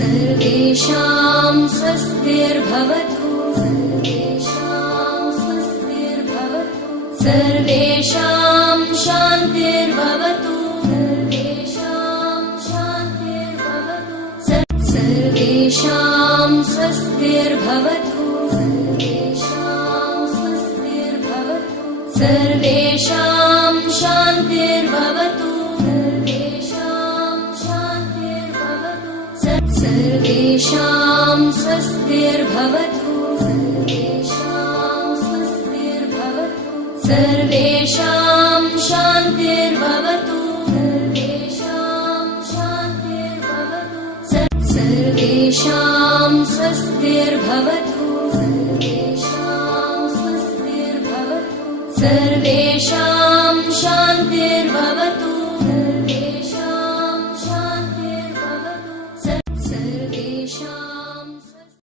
सर्वेषां स्वस्तिर्भवतु सर्वेषां शान्तिर्भवतु सर्वेषां स्वस्तिर्भवतु सर्वेषां शान्तिर्भवतु सर्वेषां स्वस्तिर्भवतु सर्वेषां शान्तिर्भवतु सर्वेषां स्वस्तिर्भवतु सर्वेषां शान्तिर्भवतु